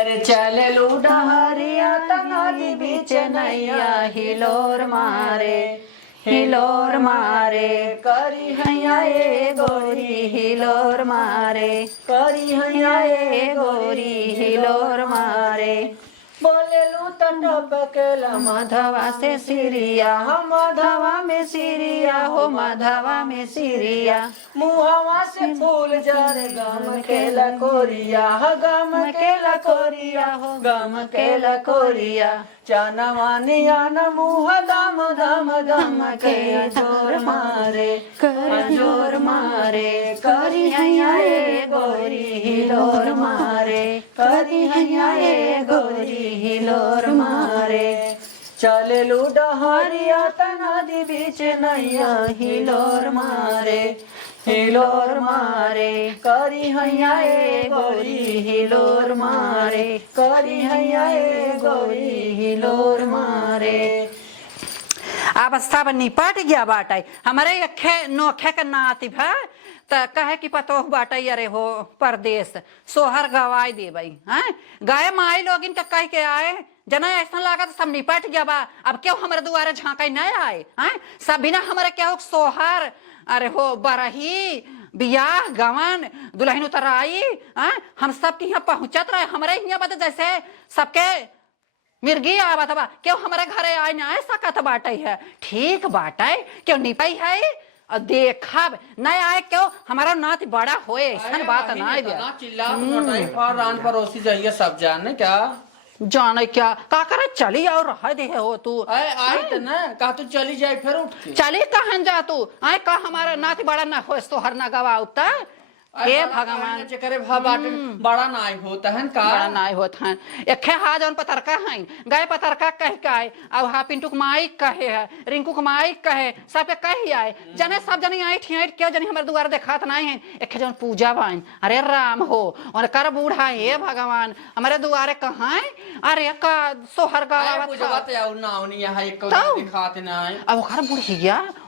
अरे चले लू डहरिया नदी बीच नैया हिलोर मारे करी हैया ए गोरी हिलोर मारे करी हैया ए गोरी हिलोर मारे बोले लू टपकेला माधवा से सिरिया माधवा में सिरिया हो माधवा में सिरिया मुहवा से फूल जरे गम के लकोरिया गम के लकोरिया हो गम के लकोरिया चनवानिया न मुह दम दम दम के जोर मारे करी हैया ए गोरी हिलोर मारे करी हैया ए गोरी हिलोर मारे चले लू डहरिया नदी बीच नैया हिलोर मारे करी हैया ए गोरी हिलोर मारे करी हैया ए गोरी हिलोर मारे। अब सब निपट गया बाटाई हमारे अखे नोखे के नाती भा त कहे कि पतो बाटाई अरे हो परदेश सोहर गवाई दे भाई हैं गाय माई लोग इनका कह के आए जना ऐसा लगा तो सब निपट गया बा अब क्यों हमारे दुआरे झांका नहीं आए हैं सब बिना हमारे क्या हो सोहर अरे हो बरही बियाह गवन दुल्हन उतर आई हैं हम सब के यहाँ पहुंचत रहे हमारे यहाँ बता जैसे सबके मिर्गी आवत बा क्यों हमारे घरे आए ना सकत बाटे है ठीक बाटे क्यों निपाई है और देखा नहीं आए क्यों हमारा नात बड़ा होए ऐसा बात ना चिल्ला रान पड़ोसी जाइए सब जाने क्या जाने क्या का करे चली और रह दे हो तू आई त ना का तू चली जाए फिर उठ के चली कहन जा तू आए का हमारा नात बड़ा ना हो तो हर ना गवाउता हे भगवान करे बाटे बड़ा नाई होता है का बड़ा नाई होता है एखे हा जौन पतरका है गए पतरका कह के आए अब हा पिंटू माई कहे है रिंकू के माई कहे सबके कही आए जने सब जने आई ठियाट क्यों जने हमारे दुआर देखात नहीं है एखे जौन पूजा बाइन अरे राम हो और कर बूढ़ा हे भगवान हमारे दुआरे कहाँ है अरे का सोहर गावत पूजा तो ना होनी है एक दिखात ना है अब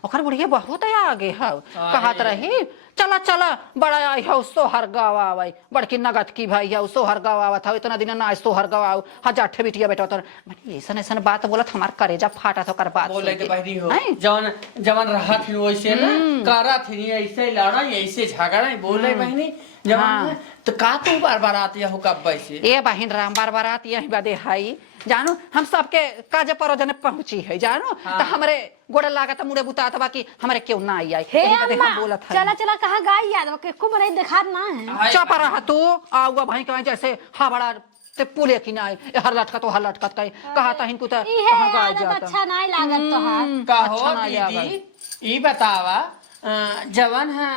ओखर बुढ़िया बहुत आगे है कहत रही चला चला बड़ा आई है सोहर गवा भाई बड़की नगद की भाई है सोहर गवा था इतना दिन ना सोहर गवाओ हजार ठे बिटिया बेटा तो मैंने ऐसा ऐसा बात बोला था हमार करेजा फाटा तो कर बात बोले के बहरी हो जवन जवन रहा थी वैसे ना करा थी ऐसे लड़ा ऐसे झगड़ा बोले बहनी जवन तो का तू बार बार आती हो कब वैसे ए बहन राम बार बार आती है बादे हाई जानो हम सबके काजे परोजने पहुंची है जानो तो हमारे गोड़ा लागत मुड़े बुतात बाकी हमारे क्यों ना आई हम बोला था चला चला कहा गाय याद के को बड़े दिखा ना है चुप रहा तू आऊगा भाई कहीं जैसे हा बड़ा ते पुले की ना हर लटका तो हर लटका कहा था इनको तो कहां गाय जाता अच्छा नहीं लागत तो हां कहो दीदी ई बतावा जवन है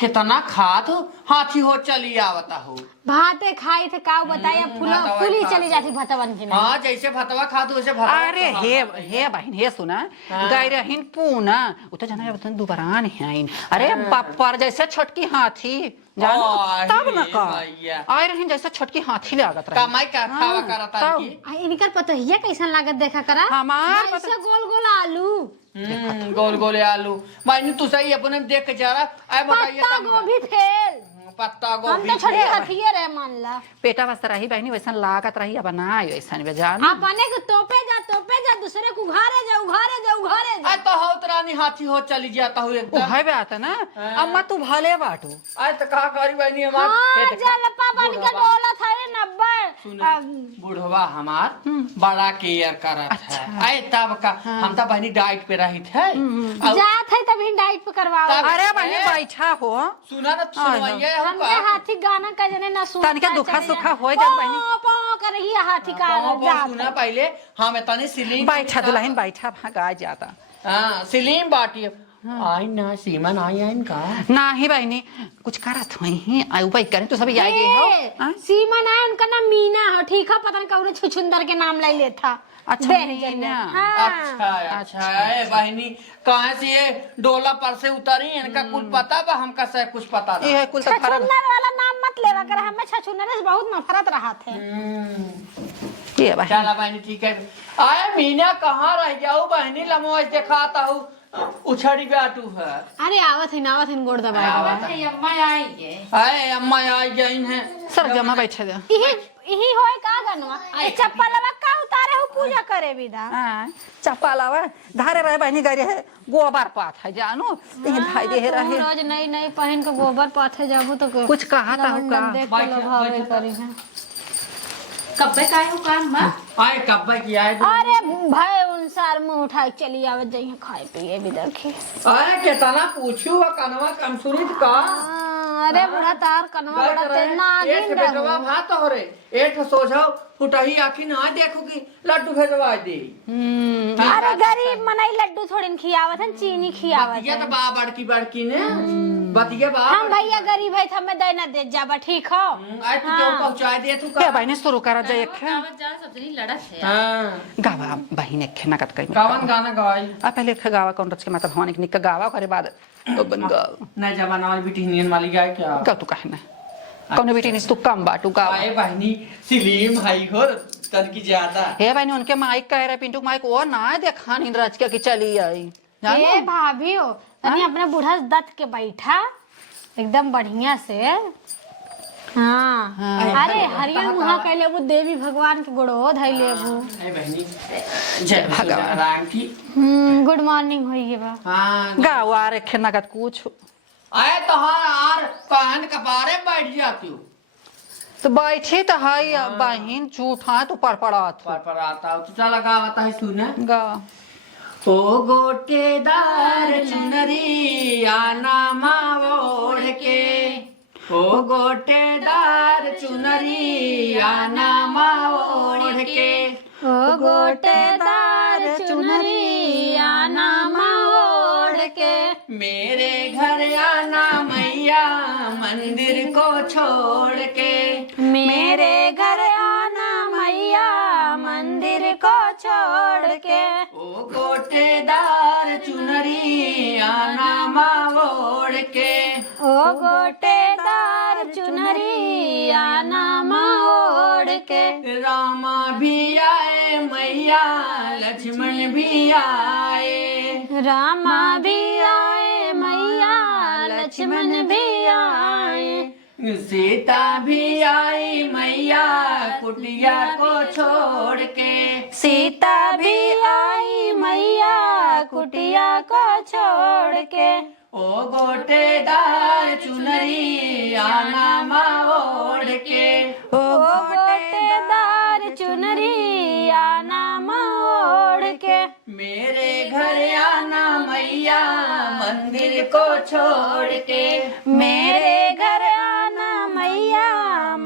कितना खात हो हाथी हो चली आवता हो भाते खाई थे का बताया फूली चली जाती भतवन की हां जैसे भतवा खात वैसे भतवा अरे हे बहन हे सुना गाय रहिन पूना उ तो जना बतन दुबरान है अरे पर जैसे छोटकी हाथी जानो तब न का आय रहिन जैसे छोटकी हाथी लागत रहे कमाई का खावा करता की इनकर पतोहिया कैसन लागत देखा करा हमार ऐसे गोल गोल आलू गोल गोल आलू भाई तू सही अपने देख के जा रहा बताइए पत्ता गोभी फेल पत्ता गोभी हम तो छोटे हथिये रे मान ला पेटा वस रही बहनी वैसन लागत रही अब ना वैसन बे जान अपने को तोपे जा दूसरे को उघारे जा आ तो होत रानी हाथी हो चली जाता हूं एकदम है बात ना अम्मा तू भले बाटू आ तो का करी बहनी हमार हां जलपा बन के डोला था 90 बुढ़वा हमार बड़ा केयर करत है आए तब का हम तो बहनी डाइट पे रही थे जात है तभी डाइट पे करवाओ अरे बहनी बैठा हो सुना ना सुनवाइए हमने हाथी गाना का जने ना सुन तनिक दुखा सुखा हो जा बहनी पो कर रही हाथी का सुना पहले हम तने सिलीम बैठा दुल्हन बैठा भागा जाता हां सिलीम बाटी आई ना सीमन आई इनका ना ही बहनी कुछ करत होई आयु भाई करे तो सब आई गई हो सीमन है उनका नाम मीना है ठीक है पता नहीं कौन छुछुंदर के नाम ले लेता अच्छा मीना अच्छा है बहनी कहां से ये डोला पर से उतरी इनका कुछ पता बा हमका से कुछ पता नहीं ये कुल तो फर्क छुछुंदर वाला नाम मत लेवा कर हमें छुछुंदर से बहुत नफरत रहा थे ये बहनी चला बहनी ठीक है आए मीना कहां रह जाऊ बहनी लमोज दिखाता हूं उछड़ी बैठू है अरे आवत है गोड़ दबाए अम्मा आई गई है सर जमा बैठे दे यही होए का गनवा ए चप्पलवा का उतारे हो पूजा करे विदा हाँ चप्पलवा धारे रहे बहनी गए है गोबर पात है जानो ते धाई दे रहे रोज नई नई पहन के गोबर पाथे जाबू तो कुछ कहा था का देख के लोग भावे करी है कब्बे का है काम मां आए कब्बे की आए अरे भाई अनुसार मुंह उठाई चली आवे जइए खाए पिए भी देखी अरे केतना पूछू कनवा कमसुरित का अरे बुढ़ा तार कनवा बड़ा तेना एक बेटवा भात हो रे एक सोझाओ फुटही आखी ना देखोगी लड्डू भेजवा दे अरे गरीब मनई लड्डू थोड़ी न खियावत है चीनी खियावत ये तो बा बड़की ने बतिया बा हम भैया गरीब है हमें दे ना दे जाबा ठीक हो आज तू क्यों पहुंचा दे तू के बहनी शुरू करा जाए जा सबसे लड़त है हां गावा बहनी के नकद कई कौन गाना गवाई आ पहले गावा कौन रच के माता भवानी के निक गावा करे बाद बन गा नया जमाना वाली बेटी हिनियन वाली गाय क्या का तू कहना कौन बेटी ने तू कम बाटू गावा आए बहनी सिलीम हाई हो तन की ज्यादा हे बहनी उनके माइक कह रहे पिंटू माइक वो ना देखा नींद रच के चली आई ए भाभी हो तनी अपने बूढ़ा दत्त के बैठा एकदम बढ़िया से हाँ अरे हरियर मुहा कहले वो देवी भगवान के गोड़ो धैले वो आए बहनी जय भगवान राम की गुड मॉर्निंग होई बा हां गावा रे खेना का कुछ आए तो हार कान कपारे बैठ जाती हो तो बैठी तो हाई बहन झूठा तो पड़पड़ात पर आता हो तो चला गावता है सुना गा ओ गोटेदार चुनरी आना मावोड़ के ओ गोटेदार चुनरी आना मावोड़ के ओ गोटेदार चुनरी आना ओढ़ के मेरे घर आना मैया मंदिर को छोड़ के मेरे घर आना मैया मंदिर को छोड़ के ओ गोटेदार चुनरी आना मावोड़ के ओ गोटेदार चुनरी आना ओढ़ के रामा भी आए मैया लक्ष्मण भी आए रामा भी आए मैया लक्ष्मण भी आए सीता भी आई मैया कुटिया को छोड़ के सीता भी आई मैया कुटिया को छोड़ के ओ गोटेदार चुनरी आना माओड़ के ओ गोटेदार चुनरी आना ओढ़ के मेरे घर आना मैया मंदिर को छोड़ के मेरे घर आना मैया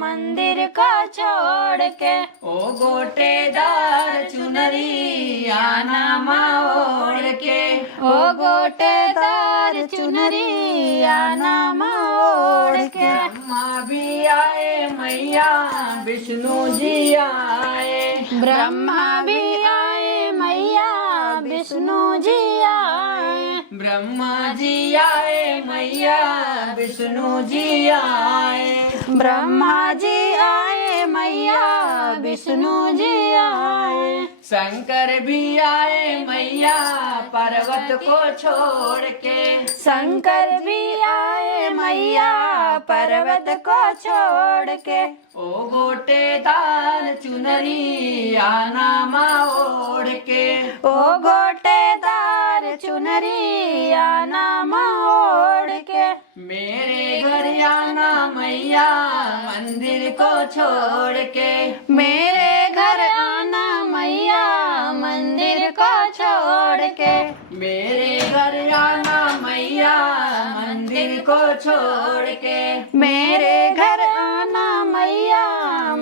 मंदिर को छोड़ के ओ गोटेदार चुनरी आना माओड़ के ओ गोटेदार चुनरी आना ओढ़ के ब्रह्मा भी आए मैया विष्णु जी आए ब्रह्मा भी आए मैया विष्णु जी आए ब्रह्मा जी आए मैया विष्णु जी आए ब्रह्मा जी आए मैया विष्णु जी आए शंकर भी आए मैया पर्वत को छोड़ के शंकर भी आए मैया पर्वत को छोड़ के ओ गोटेदार चुनरी आना माओड़ के ओ गोटेदार चुनरी आना ओढ़ के मेरे घर आना मैया मंदिर को छोड़ के मेरे घर आना मैया मंदिर को छोड़ के मेरे घर आना मैया मंदिर को छोड़ के मेरे घर आना मैया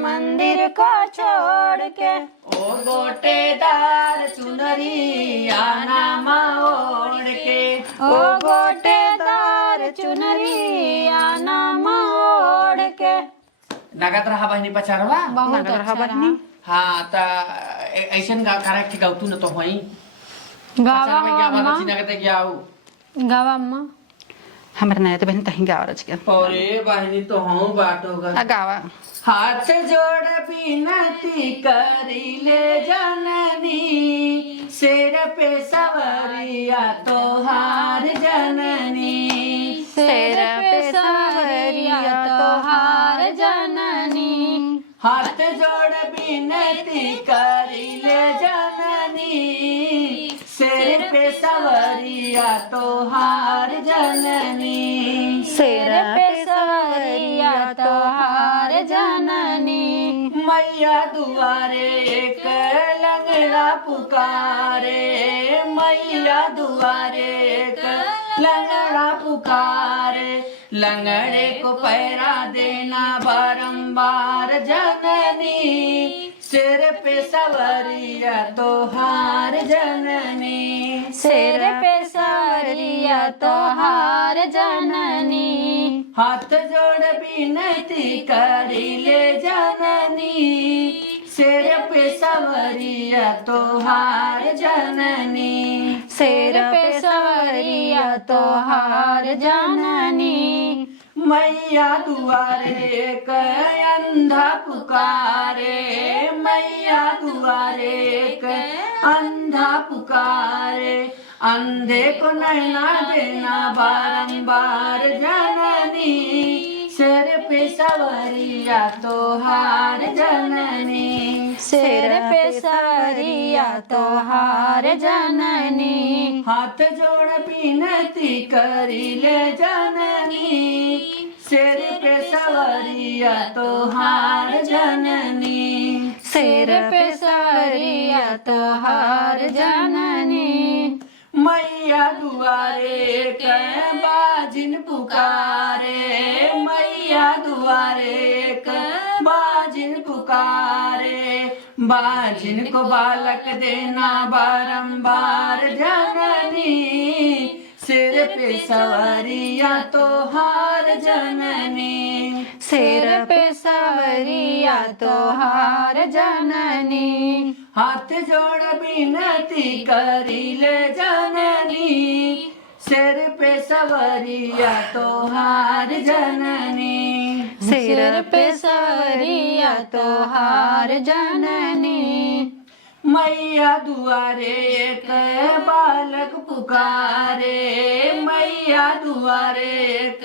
मंदिर को छोड़ के ओ गोटेदार चुनरी आना माओड़ के ओ गोटेदार चुनरी आना ओढ़ के नगद रहा बहनी पचारवा बहुत नगद रहा अच्छा बहनी। हाँ त ऐसन करे के गौतू न तो होई गावा पचार में क्या अम्मा बात नगद गयाऊ गावा अम्मा हमरे नए तो बहन तहीं गावा रच के अरे बहनी तो हूँ बाटोगा आ गावा हाथ जोड़ बिनती करी ले जननी सिर पे सवरिया तोहार जननी सिर पे सवरिया तोहार जननी हाथ जोड़ बिनती करिले जननी सिर पे सवरिया तोहार जननी सिर पे सवरिया तोहार जननी मैया दुआरे एक लंगड़ा पुकारे मैया दुआरे एक लंगड़ा पुकारे लंगड़े को पैरा देना बारंबार जननी सिर पे सवरिया तोहार जननी सिर पे सवरिया तोहार जननी हाथ जोड़ बिनती करिले जननी सिर पे सवरिया तोहार जननी सिर पे सवरिया तोहार जननी मैया दुआरे क अंधा पुकारे मैया दुआरे क अंधा पुकारे अंधे को नैना देना बारंबार जननी सिर पे सवरिया तोहार जननी सिर पे सवरिया तोहार जननी हाथ जोड़ बिनती करिले जननी सिर पे सवरिया तोहार जननी सिर पे सवरिया तोहार जननी मैया दुआरे क बाजिन पुकारे मैया दुआरे क बाजिन पुकारे बाजिन को बालक देना बारंबार जननी सिर पे सवरिया तोहार जननी सिर पे सवरिया तोहार जननी हाथ जोड़ बिनती करिले जननी सिर पे सवरिया तोहार जननी सिर पे सवरिया तोहार जननी मैया दुआरे एक बालक पुकारे मैया दुआरे एक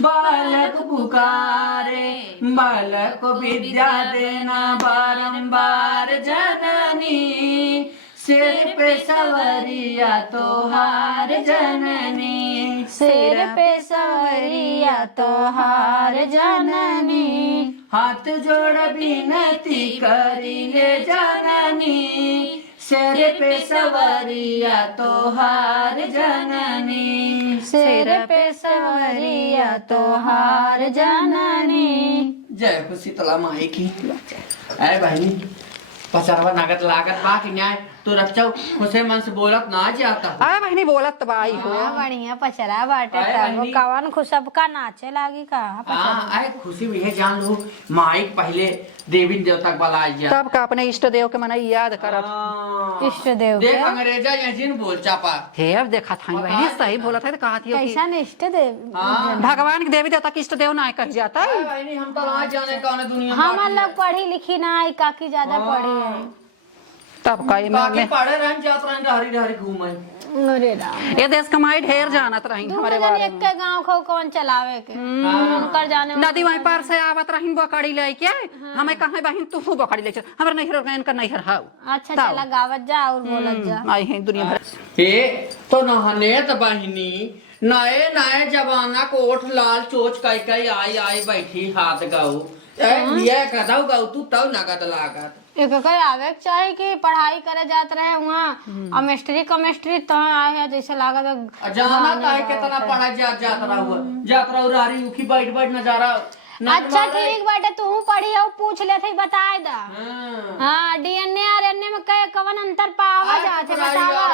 बालक पुकारे बालक को विद्या देना बारंबार जननी सिर पे सवरिया तोहार जननी सिर पे सवरिया तोहार जननी हाथ जोड़ बिनती करिले जननी सिर पे सवरिया तोहार जननी सिर पे सवरिया तोहार जननी जय हो शीतला माई की अरे बहनी पचरवा नगद लागत बा कि न्याय तो रखचौ खुशे मन से बोलत ना जाता अरे बहनी बोलत बाई हो बढ़िया पचरा बाटे आए तब बहनी। कवन खुशब का नाचे लागी का हाँ अरे खुशी भी है जान लो माई पहले देवी देवता बुलाया जा तब का अपने इष्ट देव के मना याद करब इष्ट देव देख के अंग्रेजा ये जिन बोल चापा हे अब देखा था बहनी सही बोलत है तो कहा थी कैसा इष्ट देव हाँ भगवान के देवी देवता के इष्ट देव ना कह जाता है अरे बहनी हम तो आज जाने कौन दुनिया में हम लोग पढ़ी लिखी ना है काकी ज्यादा पढ़ी है तब का बाकी पढ़े रहन जात रहन हरी हरी घूमे अरे राम ये देश कमाई ढेर जानत रही हमारे दूसरे बारे एक में के गांव को कौन चलावे के उनकर जाने नदी वहीं पार से आवत रही बकड़ी लेके हमें कहे बहन तू बकड़ी ले चल हमारे नैहर गैन का नैहर हाउ अच्छा चला गावत जा और बोलत जा आई हैं दुनिया भर हे तो नहने त बहिनी नए नए जमाना को ओठ लाल चोच कई कई आई आई बैठी हाथ गाऊ ये कदाऊ गाऊ तू तब नगद लागत एक कई आवे के चाहे कि पढ़ाई करे जात रहे वहाँ और मिस्ट्री तो आए है जैसे लागत जाना ताई कितना पढ़ा जात रहा हुआ जात रहा रारी उखी बैठ बैठ नजारा अच्छा ठीक बाटे तू पढ़ी हो पूछ ले थे बताए दा हाँ डीएनए आरएनए में कवन अंतर पावा जाते बतावा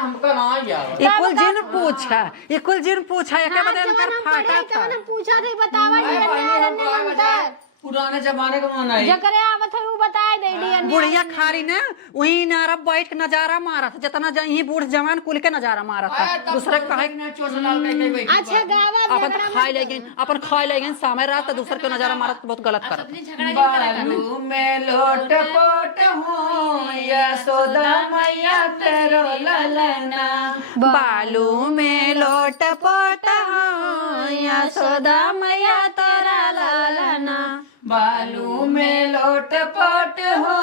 हमका ना यार इकुल जिन पूछा इकुल जिन पूछा एक बदन कर फाटा था पूछा थे बतावा डीएनए आरएनए में अंतर पुराने जमाने का माना है जकरे आवत है वो बताए दे डीएनए बुढ़िया खारी ने वही नारब बैठ के नजारा मारा था जितना यही बूढ़ जवान कुल के नजारा मारा था दूसरे कहे अच्छा गावा अपन खाई ले गए अपन खाई ले गए सामने रात तो दूसरे के नजारा मारा तो बहुत गलत करत बालू में लोट पोट हूँ यशोदा मैया तेरो ललना बालू में लोट पोट यशोदा मैया तोरा लालना बालू में लोट पोट हो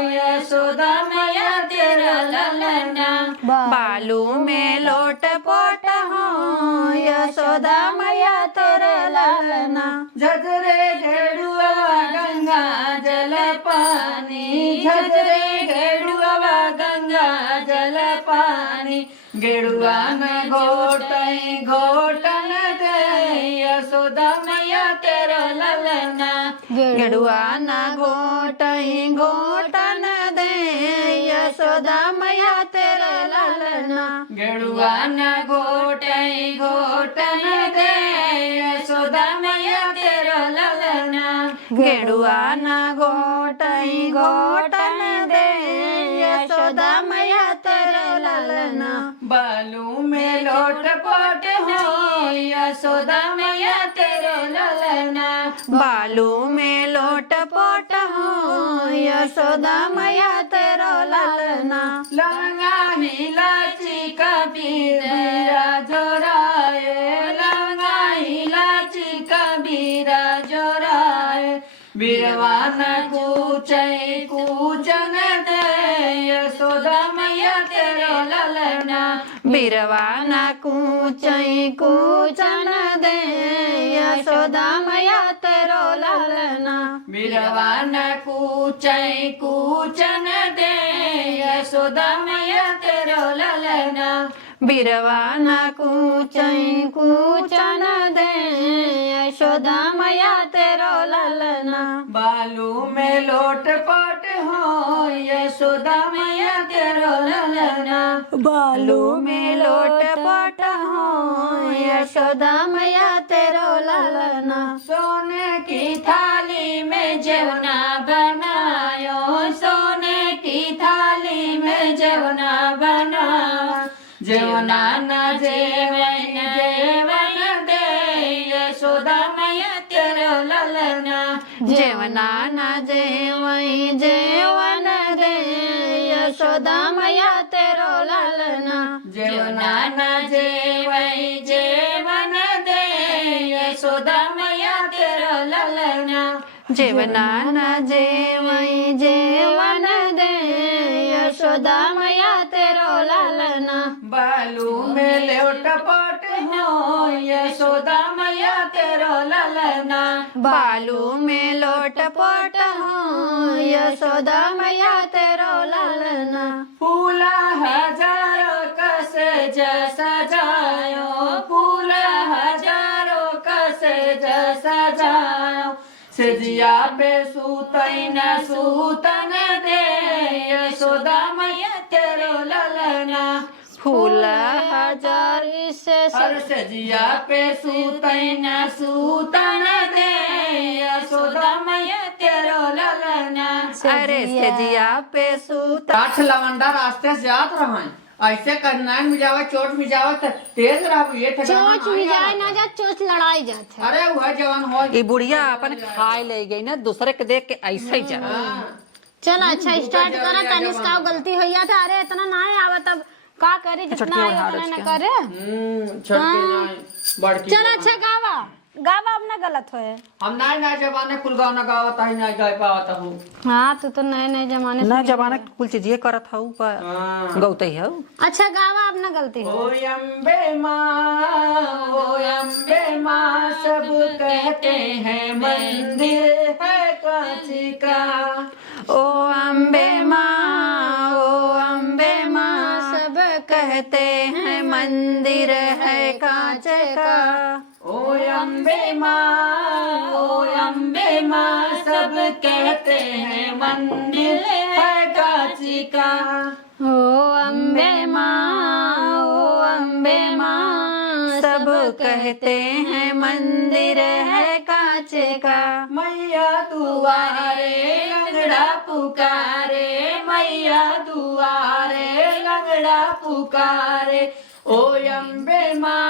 यशोदा मैया तेरा ललना। बालू में लोट पोट हो यशोदा मैया तेरे ललना। झजरे घेड़ुआ गंगा जल पानी, झजरे घेड़ुआ गंगा जल पानी। गेड़ुआ में घोटई घोटन दे यशोदा मैया तेरा ललना। गेड़ुआ न घोटई घोटन दे यशोदा मैया तेरे ललना। गेड़ुआ न घोटई घोटन दे यशोदा मैया तेरा ललना। गेड़ुआ न घोटई घोटन दे यशोदा मैया तेरे ललना। बालू में लोट पोट हो यशोदा मैया तेरा ललना। बालू में लोट पोट हो यशोदा मैया तेरो ललना। लंगा हिलाची कबीरा जोराए, लंगा हिलाची कबीरा जोराए। बीरवान कूचई कूचन दे यशोदा मैया तेरा ललना। बिरवा न कूचई कूचन दे यशोदा मैया तेरो ललना। बीरवान कूचई कूचन दे यशोदा मैया तेरा ललना। बिरवा न कूचई कूचन दे यशोदा मैया तेरो ललना। बालू में लोट पोट हो यशोदा मैया तेरा ललना। बालू में लोट पोट हो यशोदा मैया तेरो ललना। सोने की थाली में जेवना बनायो, सोने की थाली में जेवना बनाओ। जेवना न जेवन जेवन दे यशोदा मैया तेरा ललना। जेवना न जेवई जेवन दे यशोदा मैया तेरो ललना। जेवना न जेवई जेवन दे यशोदा मैया तेरा ललना। जेवना न जेवई जेवन दे यशोदा मैया तेरो ललना। बालू में लोट पोट हो यशोदा मैया तेरा ललना। बालू में लोट पोट हो यशोदा मैया तेरो ललना। फूला हजारों कस जैसा जायो, फूला हजारों कस जैसा जायो। सिजिया पे सूतई न सूतन दे यशोदा मैया तेरो ललना। फूल हजार से हर सजिया पे सूतई न सूतन दे यशोदा मैया तेरो ललना। अरे सजिया पे सूत। आठ लवंडा रास्ते से जात रहा ऐसे करना में जावा चोट में जावा तो तेज रहू ये चोच मिजाए ना जा, चोच लड़ाई जात है। अरे वह जवान हो ये बुढ़िया अपन खाए ले गई ना, दूसरे के देख के ऐसे ही जा। चल अच्छा स्टार्ट करा। तनिष का गलती होइया था। अरे इतना ना आवा तब का करे, जितना आया उतना न करे। छोटी नहीं बड़की। चल अच्छा गावा गावा, अपना गलत होए। हम नए जमाने कुल गाना गावत ही नहीं गा पावत हूँ। हाँ तू तो नए नए जमाने ना जमाना कुल चीज ये करत हूँ पर गौते ही हूँ। अच्छा गावा, अपना गलती हो। ओ अम्बे माँ सब कहते हैं मंदिर है कांची का। ओ अम्बे माँ, ओ अम्बे माँ सब कहते हैं मंदिर है कांच का। ओ अम्बे माँ सब कहते हैं मंदिर है कांची का। ओ अम्बे माँ, ओ अम्बे माँ सब कहते हैं मंदिर है कांच का। मैया दुआरे लंगड़ा पुकारे, मैया दुआरे लंगड़ा पुकारे। ओ अम्बे माँ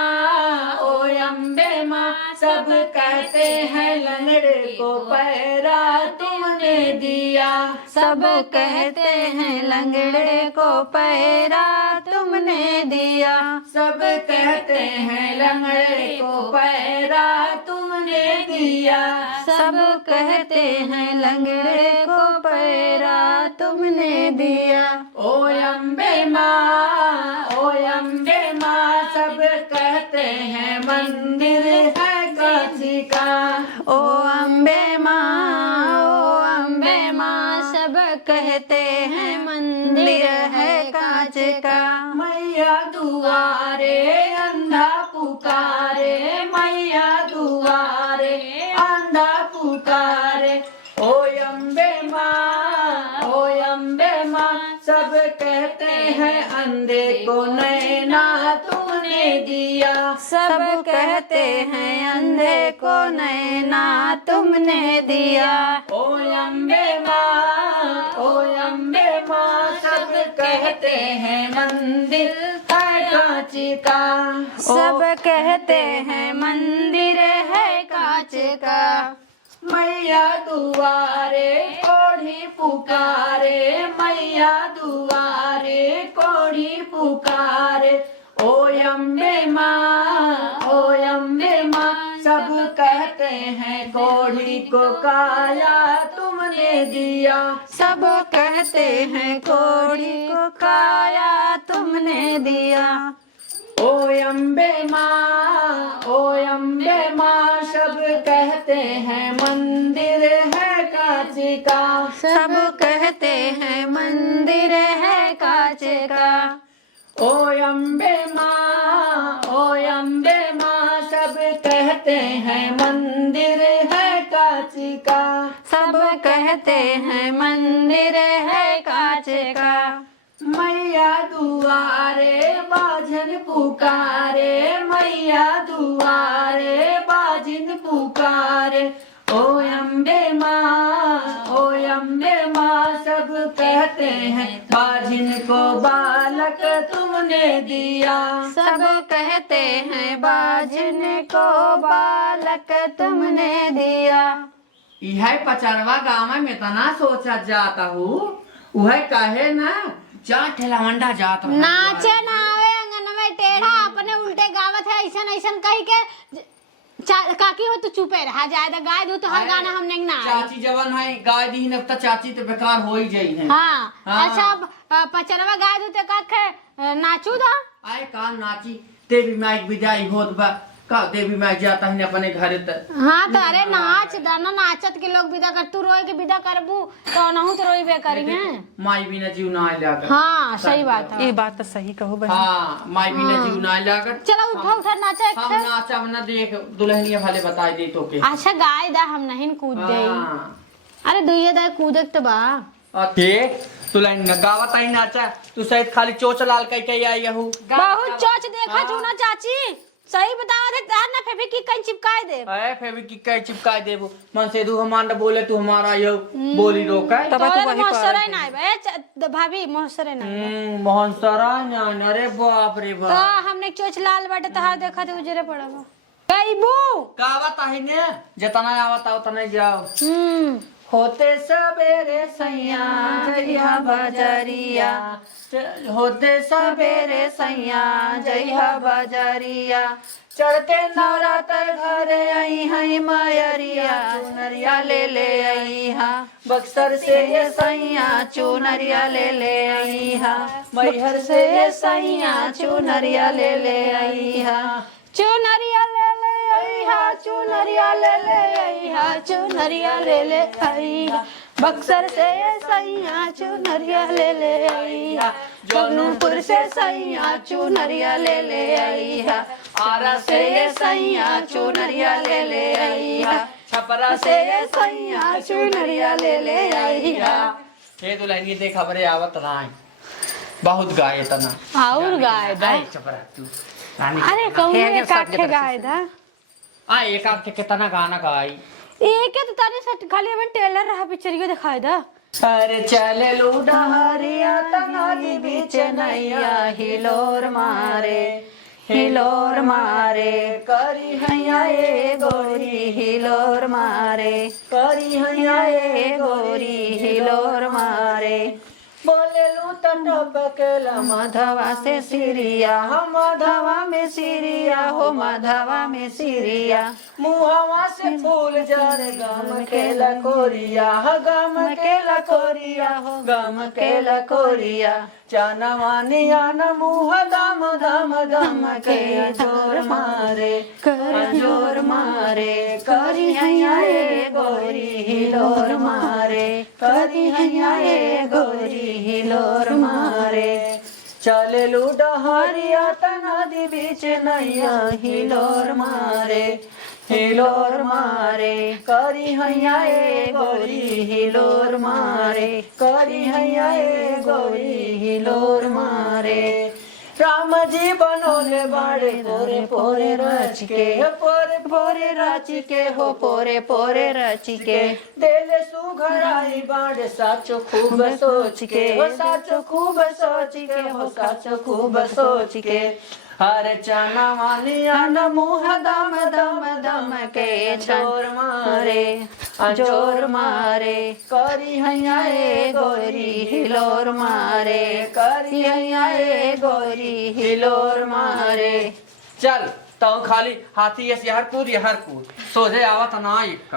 सब कहते हैं लंगड़े को पैरा तुमने दिया। सब कहते हैं लंगड़े को पैरा तुमने दिया। सब कहते हैं लंगड़े को पैरा तुमने दिया। सब कहते हैं लंगड़े को पैरा तुमने दिया। ओ अम्बे माँ, ओ अम्बे माँ, सब कहते हैं मंदिर है काशी का। ओ अम्बे माँ, ओ अम्बे माँ, सब कहते हैं मंदिर है कांच का। मैया दुआरे अंधा पुकारे, मैया दुआरे अंधा पुकारे। ओ अम्बे माँ, ओ अम्बे माँ, सब कहते हैं अंधे को नैना तुमने दिया। सब कहते हैं अंधे को नैना तुमने दिया। ओ अम्बे माँ, ओ अम्बे माँ, सब कहते हैं मंदिर है कांच का। सब कहते हैं मंदिर है कांच का। मैया दुआरे कोढ़ी पुकारे, मैया दुआरे कोढ़ी पुकारे। ओ अम्बे माँ, ओ अम्बे माँ, सब कहते हैं कोढ़ी को काया तुमने दिया। सब कहते हैं कोढ़ी को काया तुमने दिया। ओ अम्बे माँ, ओ अम्बे माँ, सब कहते हैं मंदिर है कांच का। सब कहते हैं मंदिर है कांच का। ओ अम्बे माँ, ओ अम्बे माँ, सब कहते हैं मंदिर है कांच का। सब कहते हैं मंदिर है कांच का। मैया दुआरे बाजन पुकारे, मैया दुआरे बाजिन पुकारे। ओ अम्बे माँ, ओ अम्बे माँ, सब कहते हैं बाजिन को बालक तुमने दिया। सब कहते हैं बाजन को बालक तुमने दिया। यह पचरवा गाँव में तना सोचा जाता हूँ, वह कहे ना जा ठेला मंडा जात रहा। नाचे ना आवे अंगन में टेढ़ा अपने उल्टे गावत है ऐसन ऐसन कही के काकी हो तो चुपे रहा जाए गाय दू तो हर गाना हम नहीं ना चाची जवन है गाय दी न त चाची तो बेकार हो ही जाई है। हाँ, हाँ। अच्छा पचरवा गाय दू तो का नाचू दा आए का नाची देवी माई विदाई होत बा का देवी माई जाता है अपने घर त। हाँ तो अरे नाच दाना नाचत के लोग विदा कर तू रोए के विदा करबू तो नहु तो रोइबे करी हैं। माई बिना जीव ना लागर। हाँ सही बात है। ये बात तो सही कहो बहन। हाँ माई बिना जीव ना लागर। चलो उठा उठा नाचा एक हम ठे। नाचा ना देख दुल्हनिया भले बताई दे तो के। अच्छा गाय दा हम नहीं कूद दे। हाँ। अरे दुइये दा कूदक तो बा। अच्छे तुलाई न गावत आई नाचा तू शायद खाली चोच लाल कई आई हूँ। बहुत चोच देखा तू ना चाची सही बतावा दे तार ना फेफे की कहीं चिपकाए दे। अरे फेविक्विक का चिपका देबो मन से दू हमारा बोले तू हमारा यो बोली रोका। तब तो तोरे वही मोहसरे ना बे भाभी मोहसरे ना मोहन सरा जान अरे बाप रे तो बाप। हमने चोच लाल बाटे तहार देखा थे उजरे पड़बा गईबू गावत है ने जितना आवत उतना जाओ। होते सवेरे सैया जइहा बजरिया, होते सवेरे सैया जइहा बजरिया। चढ़ते नवरात्र घरे आई है मयरिया, चुनरिया ले आई हा। बक्सर से ये सैया चुनरिया ले आई हा। मैहर से ये सैया चुनरिया ले आई हा। चुनरिया ले आई हा चुनरिया ले आई हा चुनरिया ले आई हा। बक्सर से सैया चुनरिया ले आई हा। जौनपुर से सैया चुनरिया ले आई हा। आरा से सैया चुनरिया ले आई हा। छपरा से सैया चुनरिया ले आई हा। हे दुल्हन ये देख खबरे आवत रहा बहुत गाय तना और गाय दा छपरा तू रानी। अरे कहूँ एक आखे गाय दा आ एक आध कितना गाना गाई। एक तो तारे सट खाली अपन टेलर रहा पिक्चरियो दिखाई दा। अरे चले लूडा हरिया तना दी बीच नैया हिलोर मारे, हिलोर मारे करी हैया ए गोरी हिलोर मारे करी हैया ए गोरी हिलोर मारे बोलेलू टपकेला माधवा से सिरिया माधवा में सिरिया हो माधवा में सिरिया मुहावा से फूल जर गम के लकोरिया गम के लकोरिया हो गम के लकोरिया जानवानिया न मुह दम दम दम के जोर मारे जोर मारे करी हैया ए गोरी हिलोर मारे करी हैया ए गोरी हिलोर मारे चले लू डहरिया नदी बीच नैया हिलोर मारे हिलोर मारे करी हैया ए गोरी हिलोर मारे करी हैया ए गोरी हिलोर मारे राम जी बनोले बाड़े पोरे पोरे रच के पोरे पोरे रच के हो पोरे पोरे रच के देले सुघराई बाड़े साचो खूब सोच के हो साचो खूब सोच के हो साचो खूब सोच के हर चना वालिया न मुँह दम दम दम के जोर मारे जोर मारे करी हैया ए गोरी हिलोर मारे करी हैया ए गोरी हिलोर मारे चल तो खाली हाथी यहार कूद सोझे आवत ना एक